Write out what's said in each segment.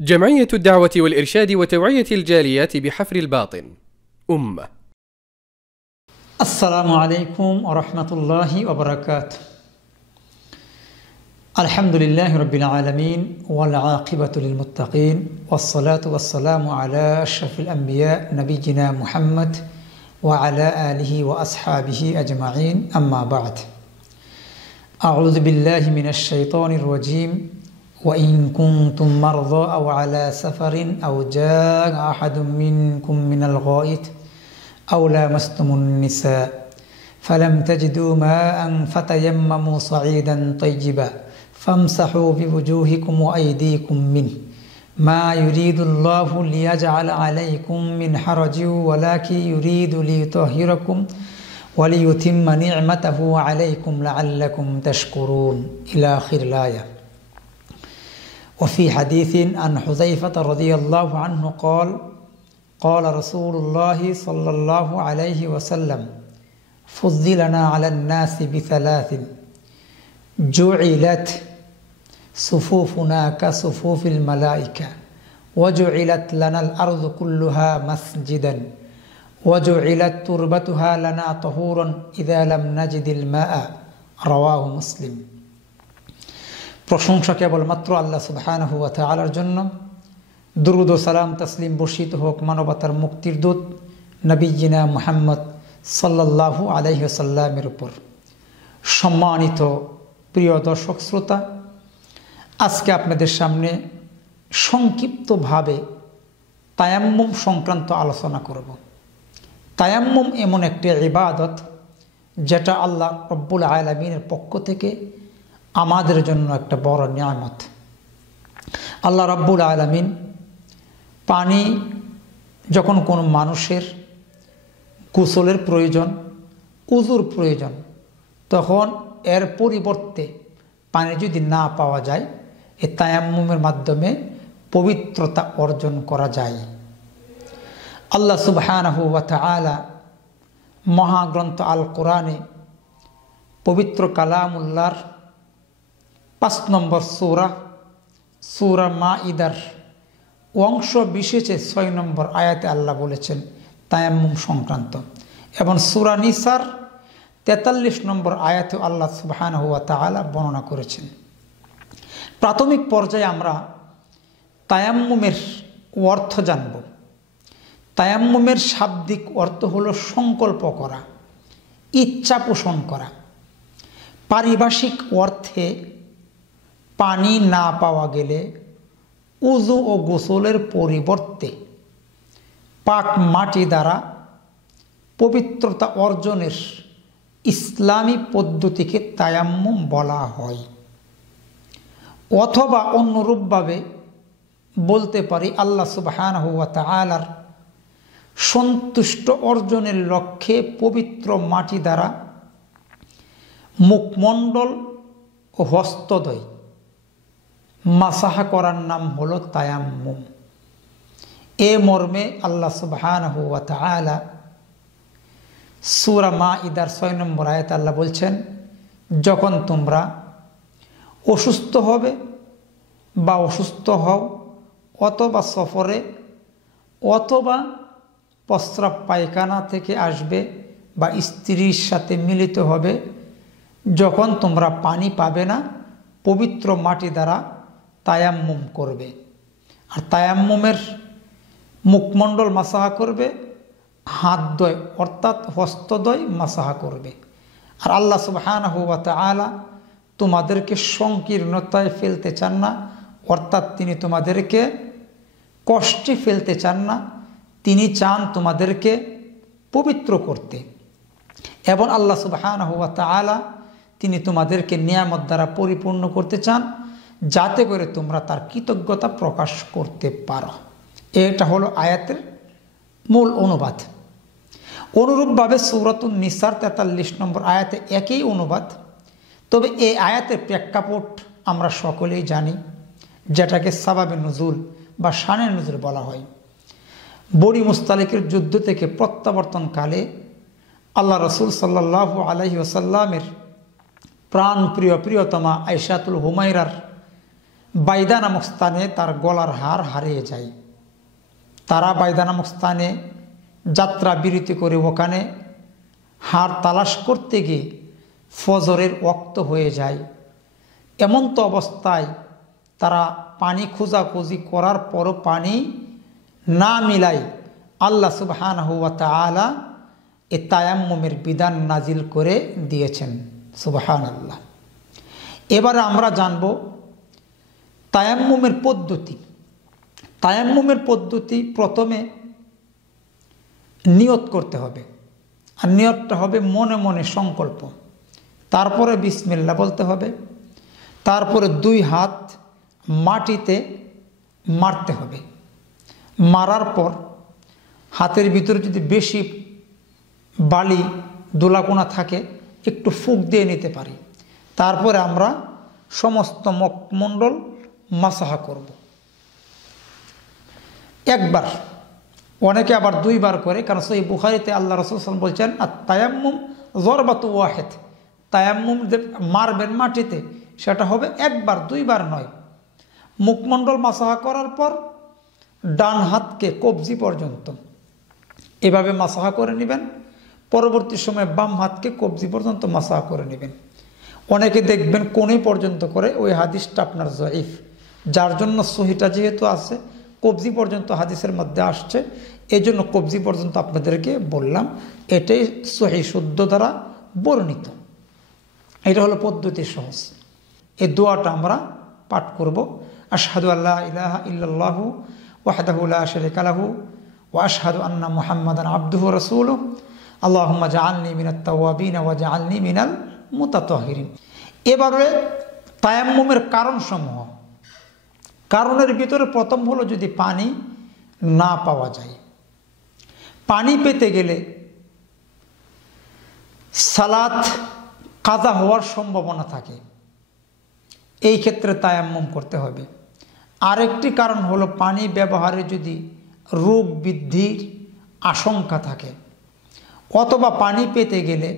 جمعية الدعوة والإرشاد وتوعية الجاليات بحفر الباطن أمة. السلام عليكم ورحمة الله وبركاته. الحمد لله رب العالمين والعاقبة للمتقين والصلاة والسلام على أشرف الأنبياء نبينا محمد وعلى آله وأصحابه أجمعين، أما بعد. أعوذ بالله من الشيطان الرجيم. وإن كنتم مرضى أو على سفر أو جاء أحد منكم من الغائط أو لامستم النساء فلم تجدوا ماء فتيمموا صعيدا طيبا فامسحوا بوجوهكم وأيديكم منه ما يريد الله ليجعل عليكم من حرج ولكن يريد ليطهركم وليتم نعمته عليكم لعلكم تشكرون إلى آخر الآية. وفي حديث عن حذيفة رضي الله عنه قال: قال رسول الله صلى الله عليه وسلم: فضلنا على الناس بثلاث: جعلت صفوفنا كصفوف الملائكة، وجعلت لنا الأرض كلها مسجدا، وجعلت تربتها لنا طهورا إذا لم نجد الماء. رواه مسلم। প্রশংসা কেবলমাত্র আল্লাহ সুবহানাহু ওয়া তাআলার জন্য। দুরূদ ও সালাম তাসলিম বর্ষিত হোক মানবতার মুক্তির দূত নবিয়িনা মুহাম্মদ সাল্লাল্লাহু আলাইহি ওয়াসাল্লামের উপর। সম্মানিত প্রিয় দর্শক শ্রোতা, আজকে আপনাদের সামনে সংক্ষিপ্তভাবে তায়াম্মুম সংক্রান্ত আলোচনা করব। তায়াম্মুম এমন একটি ইবাদত যেটা আল্লাহ রব্বুল আলামিনের পক্ষ থেকে আমাদের জন্য একটা বড় নিয়ামত। আল্লাহ রব্বুল আলামিন পানি যখন কোনো মানুষের গোসলের প্রয়োজন, উযুর প্রয়োজন, তখন এর পরিবর্তে পানি যদি না পাওয়া যায়, এই তায়াম্মুমের মাধ্যমে পবিত্রতা অর্জন করা যায়। আল্লাহ সুবহানাহু ওয়া তাআলা মহাগ্রন্থ আল কোরআনে পবিত্র কালামুল্লাহর 5 নম্বর সূরা মাঈদার অংশ বিশেষে 6 নম্বর আয়াতে আল্লাহ বলেছেন তায়াম্মুম সংক্রান্ত, এবং সূরা নিসার 43 নম্বর আয়াতে আল্লাহ সুবহানাহু ওয়া তাআলা বর্ণনা করেছেন। প্রাথমিক পর্যায়ে আমরা তায়াম্মুমের অর্থ জানব। তায়াম্মুমের শাব্দিক অর্থ হলো সংকল্প করা, ইচ্ছা পোষণ করা। পারিভাষিক অর্থে পানি না পাওয়া গেলে উযু ও গোসলের পরিবর্তে পাক মাটি দ্বারা পবিত্রতা অর্জনের ইসলামী পদ্ধতিকে তায়াম্মুম বলা হয়। অথবা অন্যরূপভাবে বলতে পারি আল্লাহ সুবহানাহু ওয়া তাআলার সন্তুষ্ট অর্জনের লক্ষ্যে পবিত্র মাটি দ্বারা মুখমণ্ডল ও হস্তদ্বয় মাসাহা করার নাম হলো তায়াম্মুম। এ মর্মে আল্লাহ সুবহানাহু ওয়া তাআলা সূরা মাঈদার 6 নম্বর আয়াতে আল্লাহ বলছেন, যখন তোমরা অসুস্থ হবে বা অসুস্থ হও, অথবা সফরে, অথবা প্রস্রাব পায়খানা থেকে আসবে বা স্ত্রীর সাথে মিলিত হবে, যখন তোমরা পানি পাবে না, পবিত্র মাটি দ্বারা তায়াম্মুম করবে। আর তায়াম্মুমের মুখমণ্ডল মাসাহা করবে, হাতদ্বয় অর্থাৎ হস্তদ্বয় মাসাহা করবে। আর আল্লাহ সুবহানাহু ওয়া তাআলা তোমাদেরকে সংকীর্ণতায় ফেলতে চান না, অর্থাৎ তিনি তোমাদেরকে কষ্টে ফেলতে চান না, তিনি চান তোমাদেরকে পবিত্র করতে। এবং আল্লাহ সুবহানাহু ওয়া তাআলা তিনি তোমাদেরকে নিয়ামত দ্বারা পরিপূর্ণ করতে চান, যাতে করে তোমরা তার কৃতজ্ঞতা প্রকাশ করতে পারো। এটা হলো আয়াতের মূল অনুবাদ। অনুরূপভাবে সূরাতুন নিসার 43 নম্বর আয়াতে একই অনুবাদ, তবে এই আয়াতের প্রেক্ষাপট আমরা সকলেই জানি, যেটাকে সাবাবে নুজুল বা শানে নুজুল বলা হয়। বনি মুস্তালিকের যুদ্ধ থেকে প্রত্যাবর্তনকালে আল্লাহ রাসূল সাল্লাল্লাহু আলাইহি ওয়াসাল্লামের প্রাণ প্রিয়তমা আয়েশাতুল হুমায়রার বাইদা নামক স্থানে তার গলার হার হারিয়ে যায়। তারা বাইদা নামক স্থানে যাত্রা বিরতি করে ওখানে হার তালাশ করতে গিয়ে ফজরের ওয়াক্ত হয়ে যায়। এমন তো অবস্থায় তারা পানি খোঁজাখুঁজি করার পরও পানি না মিলাই আল্লাহ সুবহানাহু ওয়া তাআলা এই তায়াম্মুমের বিধান নাজিল করে দিয়েছেন। সুবহানাল্লাহ। এবারে আমরা জানব তায়াম্মুমের পদ্ধতি। তায়াম্মুমের পদ্ধতি প্রথমে নিয়ত করতে হবে, আর নিয়তটা হবে মনে মনে সংকল্প। তারপরে বিসমিল্লাহ বলতে হবে। তারপরে 2 হাত মাটিতে মারতে হবে। মারার পর হাতের ভিতরে যদি বেশি বালি দোলাকোনা থাকে একটু ফুঁক দিয়ে নিতে পারি। তারপরে আমরা সমস্ত মুখমণ্ডল মাসাহা করব একবার, অনেকে আবার 2 বার করে, কারণ সহিহ বুখারীতে আল্লাহ রাসূল সাল্লাল্লাহু আলাইহি ওয়াসাল্লাম বলছেন আত-তায়াম্মুম যরবাতু ওয়াহিদ, তায়াম্মুম যে মারবেন মাটিতে সেটা হবে একবার, 2 বার নয়। মুখমণ্ডল মাসাহা করার পর ডান হাতকে কবজি পর্যন্ত এভাবে মাসাহা করে নেবেন। পরবর্তী সময়ে বাম হাতকে কবজি পর্যন্ত মাসাহা করে নেবেন। অনেকে দেখবেন কোণে পর্যন্ত করে, ওই হাদিসটা আপনার জয়ীফ, যার জন্য সহিটা যেহেতু আছে কবজি পর্যন্ত হাদিসের মধ্যে আসছে, এই জন্য কবজি পর্যন্ত আপনাদেরকে বললাম। এটাই সহি শুদ্ধ দ্বারা বর্ণিত। এটা হলো পদ্ধতি সহজ। এই দোয়াটা আমরা পাঠ করব। আশহাদু আল্লা ইলাহা ইল্লাল্লাহু ওয়াহদাহু লা শারীকা লাহু ওয়া আশহাদু আন্না মুহাম্মাদান আবদুহু ওয়া রাসূলুহু আল্লাহুম্মা জাআলনি মিনাত তাওয়াবিন ওয়া জাআলনি মিনাল মুতাতাহহিরিন। এবারে তায়াম্মুমের কারণসমূহ। কারণের ভিতরে প্রথম হলো যদি পানি না পাওয়া যায়। পানি পেতে গেলে সালাত কাজা হওয়ার সম্ভাবনা থাকে, এই ক্ষেত্রে তায়াম্মুম করতে হবে। আরেকটি কারণ হলো পানি ব্যবহারে যদি রোগ বৃদ্ধির আশঙ্কা থাকে, অথবা পানি পেতে গেলে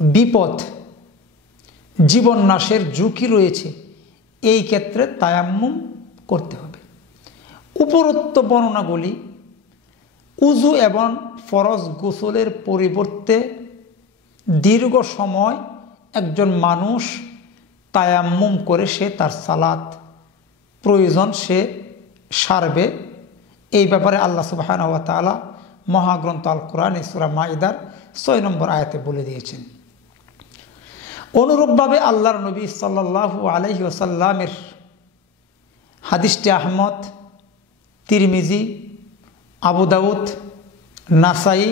বিপদ, জীবন নাশের ঝুঁকি রয়েছে, এই ক্ষেত্রে তায়াম্মুম করতে হবে। উপরোক্ত বর্ণনাগুলি উযু এবং ফরজ গোসলের পরিবর্তে দীর্ঘ সময় একজন মানুষ তায়াম্মুম করে সে তার সালাত প্রয়োজন সে সারবে, এই ব্যাপারে আল্লাহ সুবহানাহু ওয়া তাআলা মহাগ্রন্থ আল কোরআনে সূরা মাইদার 6 নম্বর আয়াতে বলে দিয়েছেন। অনুরূপভাবে আল্লাহর নবী সাল্লাল্লাহু আলাইহি ওয়াসাল্লামের হাদিসটি আহমদ, তিরমিজি, আবু দাউদ, নাসাই,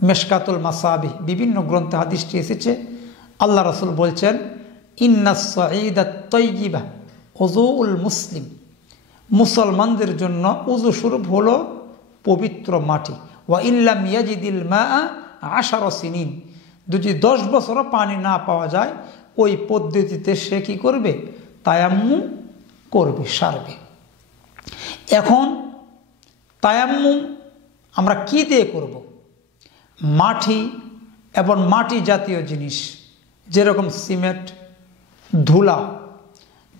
মেশকাতুল মাসাবি বিভিন্ন গ্রন্থে হাদিসটি এসেছে। আল্লাহ রাসূল বলছেন ইন্নাস সাঈদাত তাইয়্যিবা উযুউল মুসলিম, মুসলমানদের জন্য উযু স্বরূপ হলো পবিত্র মাটি। ওয়া ইল্লাম ইয়াজিদিল মাআ 10 সিনিন, যদি 10 বছরও পানি না পাওয়া যায় ওই পদ্ধতিতে সে কি করবে? তায়াম্মুম করবে, সারবে। এখন তায়াম্মুম আমরা কি দিয়ে করব? মাটি এবং মাটি জাতীয় জিনিস, যেরকম সিমেন্ট, ধুলা,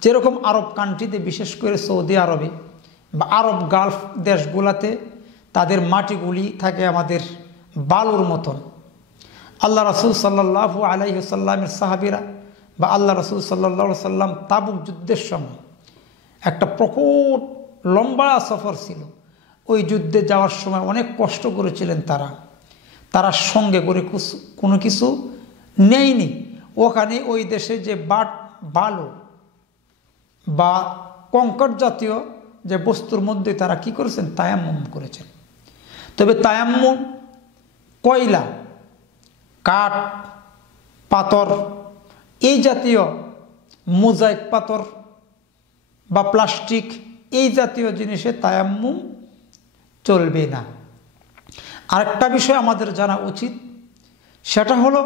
যেরকম আরব কান্ট্রিতে বিশেষ করে সৌদি আরবে বা আরব গালফ দেশগুলাতে তাদের মাটিগুলি থাকে আমাদের বালুর মতন। আল্লাহ রাসূল সাল্লাল্লাহু আলাইহি ওয়াসাল্লামের সাহাবীরা বা আল্লাহ রাসূল সাল্লাল্লাহু আলাইহি ওয়াসাল্লাম তাবুক যুদ্ধের সময় একটা প্রকট লম্বা সফর ছিল। ওই যুদ্ধে যাওয়ার সময় অনেক কষ্ট করেছিলেন তারা সঙ্গে করে কোনো কিছু নেয়নি। ওখানে ওই দেশে যে বালু বা কঙ্কর জাতীয় যে বস্তুর মধ্যে তারা কি করেছেন? তায়াম্মুম করেছেন। তবে তায়াম্মুম কয়লা, কাঠ, পাথর, এই জাতীয় মোজাইক পাথর বা প্লাস্টিক, এই জাতীয় জিনিসে তায়াম্মুম চলবে না। আরেকটা বিষয় আমাদের জানা উচিত, সেটা হলো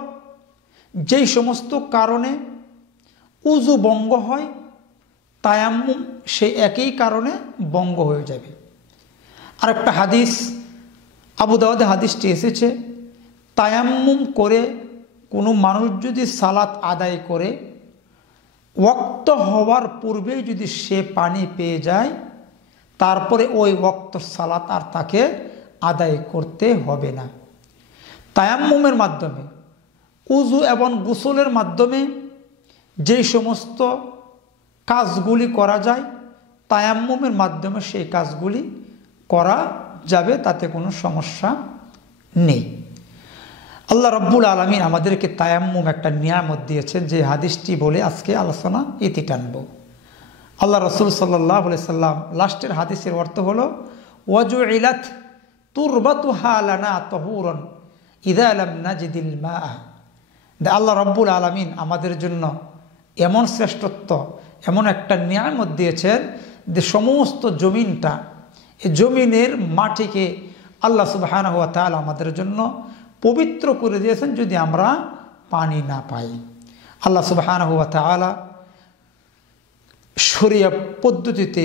যেই সমস্ত কারণে উযু ভঙ্গ হয় তায়াম্মুম সেই একই কারণে ভঙ্গ হয়ে যাবে। আরেকটা হাদিস, আবু দাউদে হাদিসটি এসেছে, তায়াম্মুম করে কোনো মানুষ যদি সালাত আদায় করে ওয়াক্ত হওয়ার পূর্বেই যদি সে পানি পেয়ে যায়, তারপরে ওই ওয়াক্ত সালাত আর তাকে আদায় করতে হবে না। তায়াম্মুমের মাধ্যমে, উযু এবং গোসলের মাধ্যমে যেই সমস্ত কাজগুলি করা যায়, তায়াম্মুমের মাধ্যমে সেই কাজগুলি করা যাবে, তাতে কোনো সমস্যা নেই। আল্লাহ রাব্বুল আলামিন আমাদেরকে তায়াম্মুম একটা নিয়ামত দিয়েছেন, যে হাদিসটি বলে আজকে আলোচনা ইতি টানব। আল্লাহ রাসূল সাল্লাল্লাহু আলাইহি সাল্লাম লাস্টের হাদিসের অর্থ হলো ওয়াজুইলাত তুরবাতুহা লানা তাহুরান ইযা লাম নাজিদিল মা। আল্লাহ রাব্বুল আলামিন আমাদের জন্য এমন শ্রেষ্ঠত্ব, এমন একটা নিয়ামত দিয়েছেন যে সমস্ত জমিনটা, এই জমিনের মাটিকে আল্লাহ সুবহানাহু ওয়া তাআলা আমাদের জন্য পবিত্র করে দিয়েছেন যদি আমরা পানি না পাই। আল্লাহ সুবহানাহু ওয়া তাআলা শরিয়া পদ্ধতিতে,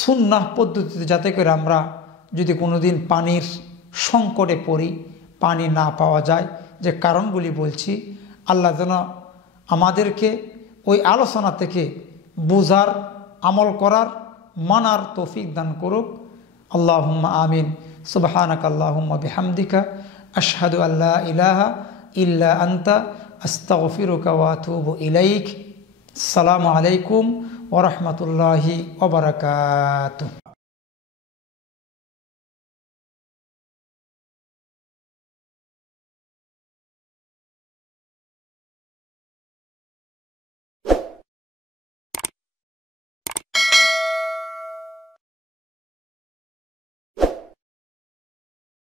সুন্নাহ পদ্ধতিতে, যাতে করে আমরা যদি কোনোদিন পানির সংকটে পড়ি, পানি না পাওয়া যায়, যে কারণগুলি বলছি, আল্লাহ যেন আমাদেরকে ওই আলোচনা থেকে বুঝার, আমল করার, মানার তৌফিক দান করুক। আল্লাহুম্মা আমিন। সুবহানাকা আল্লাহুম্মা বিহামদিকা আশহাদু আল্লা ইলাহা ইল্লা আনতা আস্তাগফিরুকা ওয়া আতুবু ইলাইক। আসসালামু আলাইকুম ওয়া রাহমাতুল্লাহি ওয়া বারাকাতুহু।